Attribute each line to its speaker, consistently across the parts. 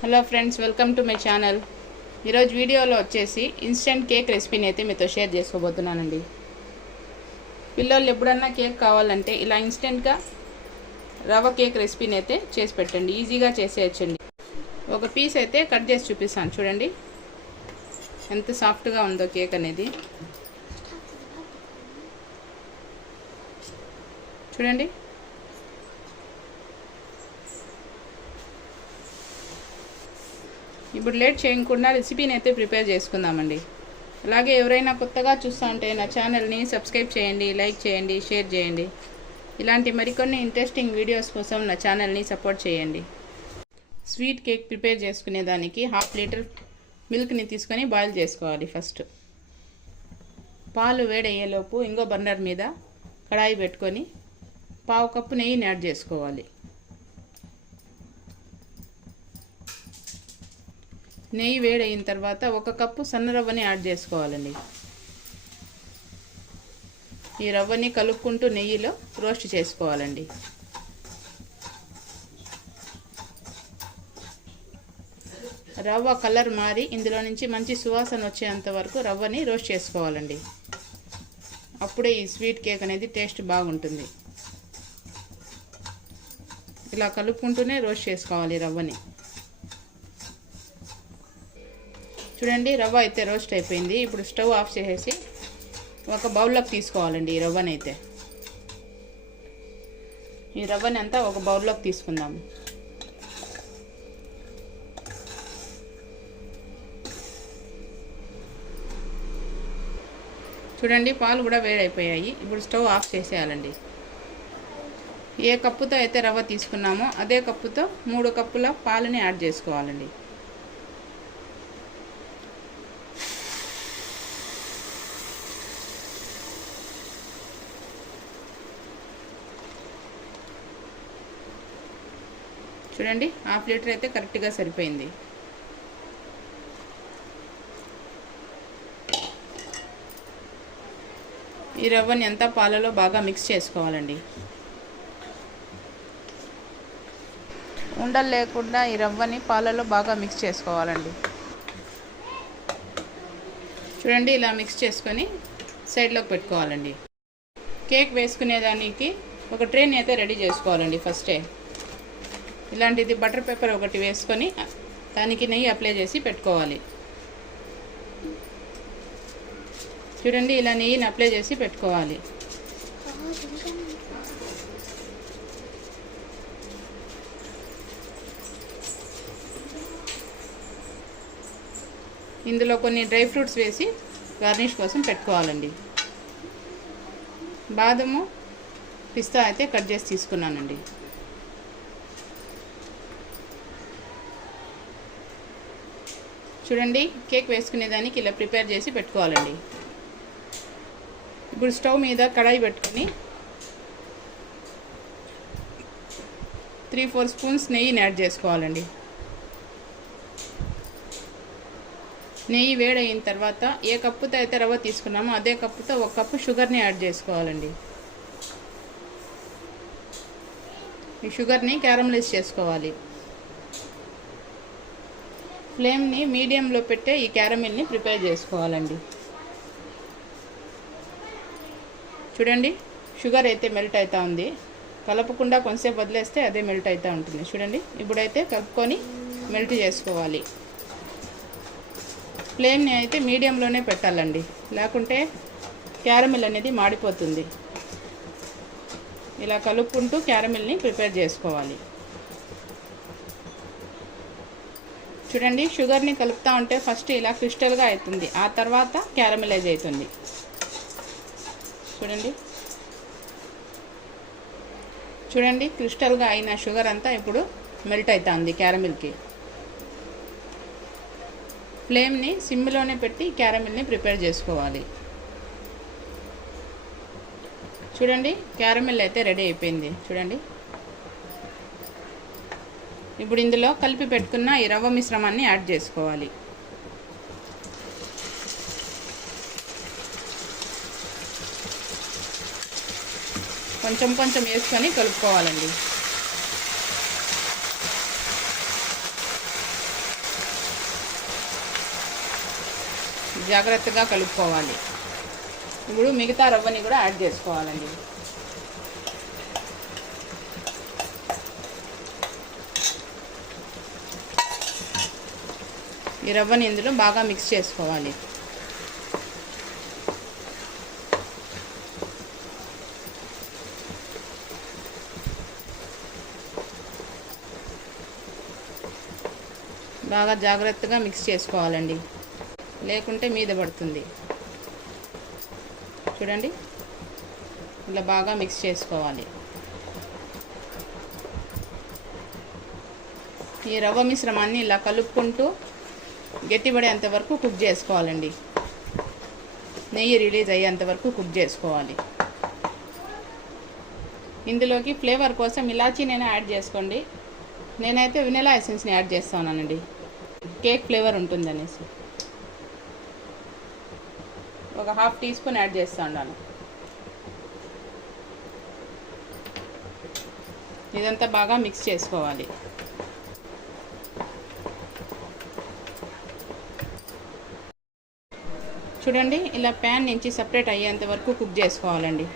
Speaker 1: Hello friends welcome to my channel ఈరోజు వీడియోలో వచ్చేసి ఇన్స్టెంట్ కేక్ రెసిపీని అయితే మీతో షేర్ చేసుకోబోతున్నానండి. పిల్లలు ఎప్పుడన్నా కేక్ కావాలంటే ఇలా ఇన్స్టెంట్గా రవ్వ కేక్ రెసిపీని అయితే చేసి పెట్టండి. ఈజీగా చేసేయచ్చండి. ఒక పీస్ అయితే కట్ చేసి చూపిస్తాను. చూడండి. ఎంత సాఫ్ట్గా ఉందో కేక్ అనేది. చూడండి. ఇప్పుడు లేట్ చేయకుండా రెసిపీని అయితే ప్రిపేర్ చేసుకుందామండి. అలాగే ఎవరైనా కొత్తగా చూస్తూ ఉంటే నా ఛానల్ని సబ్స్క్రైబ్ చేయండి లైక్ చేయండి షేర్ చేయండి. ఇలాంటి మరికొన్ని ఇంట్రెస్టింగ్ వీడియోస్ కోసం నా ఛానల్ని సపోర్ట్ చేయండి. స్వీట్ కేక్ ప్రిపేర్ చేసుకునేదానికి హాఫ్ లీటర్ మిల్క్ని తీసుకొని బాయిల్ చేసుకోవాలి ఫస్ట్. పాలు వేడయ్యేలోపు ఇంకో బర్నర్ మీద కడాయి పెట్టుకొని పావు కప్పు నెయ్యిని యాడ్ చేసుకోవాలి. నెయ్యి వేడైన తర్వాత ఒక కప్పు సన్న రవ్వని యాడ్ చేసుకోవాలండి. ఈ రవ్వని కలుపుకుంటూ నెయ్యిలో రోస్ట్ చేసుకోవాలండి. రవ్వ కలర్ మారి ఇందులో నుంచి మంచి సువాసన వచ్చేంత వరకు రవ్వని రోస్ట్ చేసుకోవాలండి. అప్పుడే ఈ స్వీట్ కేక్ అనేది టేస్ట్ బాగుంటుంది. ఇలా కలుపుకుంటూనే రోస్ట్ చేసుకోవాలి రవ్వని. చూడండి రవ్వ అయితే రోస్ట్ అయిపోయింది. ఇప్పుడు స్టవ్ ఆఫ్ చేసేసి ఒక బౌల్లోకి తీసుకోవాలండి ఈ రవ్వని అయితే ఈ రవ్వని అంతా ఒక బౌల్లోకి తీసుకుందాము చూడండి పాలు కూడా వేడైపోయాయి. ఇప్పుడు స్టవ్ ఆఫ్ చేసేయాలండి. ఏ కప్పుతో అయితే రవ్వ తీసుకున్నామో అదే కప్పుతో మూడు కప్పుల పాలని యాడ్ చేసుకోవాలండి. చూడండి హాఫ్ లీటర్ అయితే కరెక్ట్గా సరిపోయింది. ఈ రవ్వని అంతా పాలలో బాగా మిక్స్ చేసుకోవాలండి? ఉండలు లేకుండా ఈ రవ్వని పాలలో బాగా మిక్స్ చేసుకోవాలండి. చూడండి ఇలా మిక్స్ చేసుకొని సైడ్లోకి పెట్టుకోవాలండి. కేక్ వేసుకునేదానికి ఒక ట్రైన్ అయితే రెడీ చేసుకోవాలండి ఫస్టే. ఇలాంటిది బటర్ పేపర్ ఒకటి వేసుకొని దానికి నెయ్యి అప్లై చేసి పెట్టుకోవాలి. చూడండి ఇలా నెయ్యిని అప్లై చేసి పెట్టుకోవాలి. ఇందులో కొన్ని డ్రై ఫ్రూట్స్ వేసి గార్నిష్ కోసం పెట్టుకోవాలండి. బాదము పిస్తా అయితే కట్ చేసి తీసుకున్నానండి. చూడండి కేక్ వేసుకునేదానికి ఇలా ప్రిపేర్ చేసి పెట్టుకోవాలండి. ఇప్పుడు స్టవ్ మీద కడాయి పెట్టుకుని త్రీ ఫోర్ స్పూన్స్ నెయ్యిని యాడ్ చేసుకోవాలండి. నెయ్యి వేడయిన తర్వాత ఏ కప్పుతో అయితే రవ్వ తీసుకున్నామో అదే కప్పుతో ఒక కప్పు షుగర్ని యాడ్ చేసుకోవాలండి. ఈ షుగర్ని క్యారమలైజ్ చేసుకోవాలి. ఫ్లేమ్ని మీడియంలో పెట్టే ఈ క్యారమిల్ని ప్రిపేర్ చేసుకోవాలండి. చూడండి షుగర్ అయితే మెల్ట్ అవుతూ ఉంది. కలపకుండా కొంచెంసేపు వదిలేస్తే అదే మెల్ట్ అవుతూ ఉంటుంది. చూడండి ఇప్పుడైతే కలుపుకొని మెల్ట్ చేసుకోవాలి. ఫ్లేమ్ని అయితే మీడియంలోనే పెట్టాలండి. లేకుంటే క్యారమిల్ అనేది మాడిపోతుంది. ఇలా కలుపుకుంటూ క్యారమిల్ని ప్రిపేర్ చేసుకోవాలి. చూడండి షుగర్ని కలుపుతూ ఉంటే ఫస్ట్ ఇలా క్రిస్టల్గా అవుతుంది. ఆ తర్వాత క్యారమిలైజ్ అవుతుంది. చూడండి. చూడండి క్రిస్టల్గా అయిన షుగర్ అంతా ఇప్పుడు మెల్ట్ అవుతుంది క్యారమిల్కి. ఫ్లేమ్ని సిమ్లోనే పెట్టి క్యారమిల్ని ప్రిపేర్ చేసుకోవాలి. చూడండి క్యారమిల్ అయితే రెడీ అయిపోయింది. చూడండి. ఇప్పుడు ఇందులో కలిపి పెట్టుకున్న ఈ రవ్వ మిశ్రమాన్ని యాడ్ చేసుకోవాలి. కొంచెం కొంచెం వేసుకొని కలుపుకోవాలండి. జాగ్రత్తగా కలుపుకోవాలి. ఇప్పుడు మిగతా రవ్వని కూడా యాడ్ చేసుకోవాలండి. ఈ రవ్వని ఇందులో బాగా మిక్స్ చేసుకోవాలి. బాగా జాగ్రత్తగా మిక్స్ చేసుకోవాలండి. లేకుంటే మీద పడుతుంది. చూడండి. ఇలా బాగా మిక్స్ చేసుకోవాలి. ఈ రవ్వ మిశ్రమాన్ని ఇలా కలుపుకుంటూ గట్టిపడేంత వరకు కుక్ చేసుకోవాలండి. నెయ్యి రిలీజ్ అయ్యేంత వరకు కుక్ చేసుకోవాలి. ఇందులోకి ఫ్లేవర్ కోసం ఇలాచీ నేను యాడ్ చేసుకోండి. నేనైతే వెనిలా ఎసెన్స్ని యాడ్ చేస్తానండి కేక్ ఫ్లేవర్ ఉంటుందనేసి. ఒక హాఫ్ టీ స్పూన్ యాడ్ చేస్తూ ఉన్నాను ఇదంతా బాగా మిక్స్ చేసుకోవాలి. చూడండి ఇలా ప్యాన్ నుంచి సపరేట్ అయ్యేంత వరకు కుక్ చేసుకోవాలండి.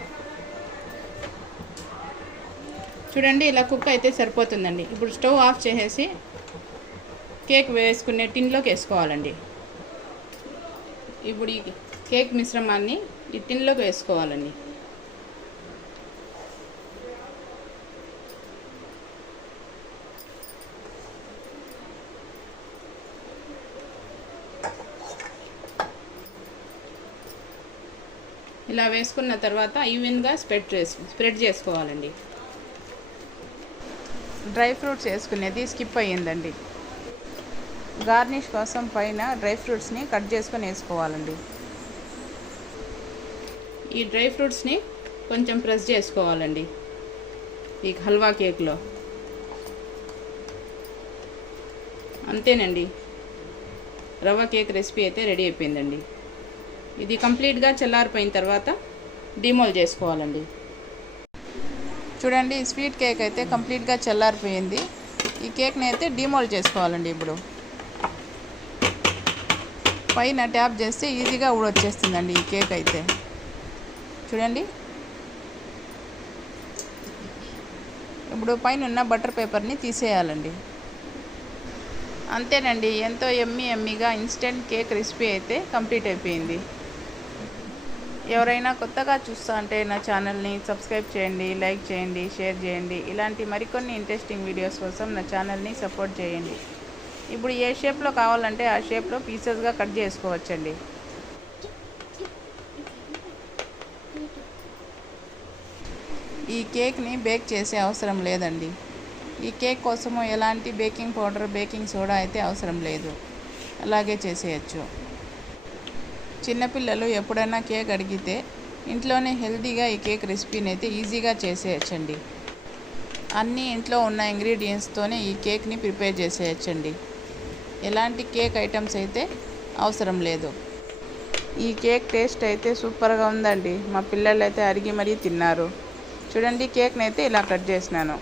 Speaker 1: చూడండి ఇలా కుక్ అయితే సరిపోతుందండి. ఇప్పుడు స్టవ్ ఆఫ్ చేసేసి కేక్ వేసుకునే టిన్లోకి వేసుకోవాలండి. ఇప్పుడు ఈ కేక్ మిశ్రమాన్ని ఈ టిన్లోకి వేసుకోవాలండి. ఇలా వేసుకున్న తర్వాత ఈవెన్గా స్ప్రెడ్ చేసి స్ప్రెడ్ చేసుకోవాలండి. డ్రై ఫ్రూట్స్ వేసుకునేది స్కిప్ అయ్యిందండి. గార్నిష్ కోసం పైన డ్రై ఫ్రూట్స్ని కట్ చేసుకొని వేసుకోవాలండి. ఈ డ్రై ఫ్రూట్స్ని కొంచెం ప్రెస్ చేసుకోవాలండి. ఈ హల్వా కేక్లో. అంతేనండి. రవ్వ కేక్ రెసిపీ అయితే రెడీ అయిపోయిందండి. ఇది కంప్లీట్గా చల్లారిపోయిన తర్వాత డిమోల్ చేసుకోవాలండి. చూడండి స్వీట్ కేక్ అయితే కంప్లీట్గా చల్లారిపోయింది. ఈ కేక్ని అయితే డిమోల్ చేసుకోవాలండి ఇప్పుడు. పైన ట్యాప్ చేస్తే ఈజీగా ఊడొచ్చేస్తుందండి ఈ కేక్ అయితే. చూడండి. ఇప్పుడు పైన ఉన్న బటర్ పేపర్ని తీసేయాలండి. అంతేనండి ఎంతో ఎమ్మి ఎమ్మిగా ఇన్స్టెంట్ కేక్ రెసిపీ అయితే కంప్లీట్ అయిపోయింది. ఎవరైనా కొత్తగా చూస్తా అంటే నా ఛానల్ని సబ్స్క్రైబ్ చేయండి లైక్ చేయండి షేర్ చేయండి. ఇలాంటి మరికొన్ని ఇంట్రెస్టింగ్ వీడియోస్ కోసం నా ఛానల్ని సపోర్ట్ చేయండి. ఇప్పుడు ఏ షేప్లో కావాలంటే ఆ షేప్లో పీసెస్గా కట్ చేసుకోవచ్చండి. ఈ కేక్ని బేక్ చేసే అవసరం లేదండి. ఈ కేక్ కోసము ఎలాంటి బేకింగ్ పౌడర్ బేకింగ్ సోడా అయితే అవసరం లేదు. అలాగే చేసేయచ్చు. చిన్నపిల్లలు ఎప్పుడైనా కేక్ అడిగితే ఇంట్లోనే హెల్తీగా ఈ కేక్ రెసిపీని అయితే ఈజీగా చేసేయచ్చండి. అన్నీ ఇంట్లో ఉన్న ఇంగ్రీడియంట్స్తోనే ఈ కేక్ని ప్రిపేర్ చేసేయచ్చండి. ఎలాంటి కేక్ ఐటమ్స్ అయితే అవసరం లేదు. ఈ కేక్ టేస్ట్ అయితే సూపర్గా ఉందండి. మా పిల్లలు అయితే అరిగి మరీ తిన్నారు. చూడండి కేక్ని అయితే ఇలా కట్ చేసినాను.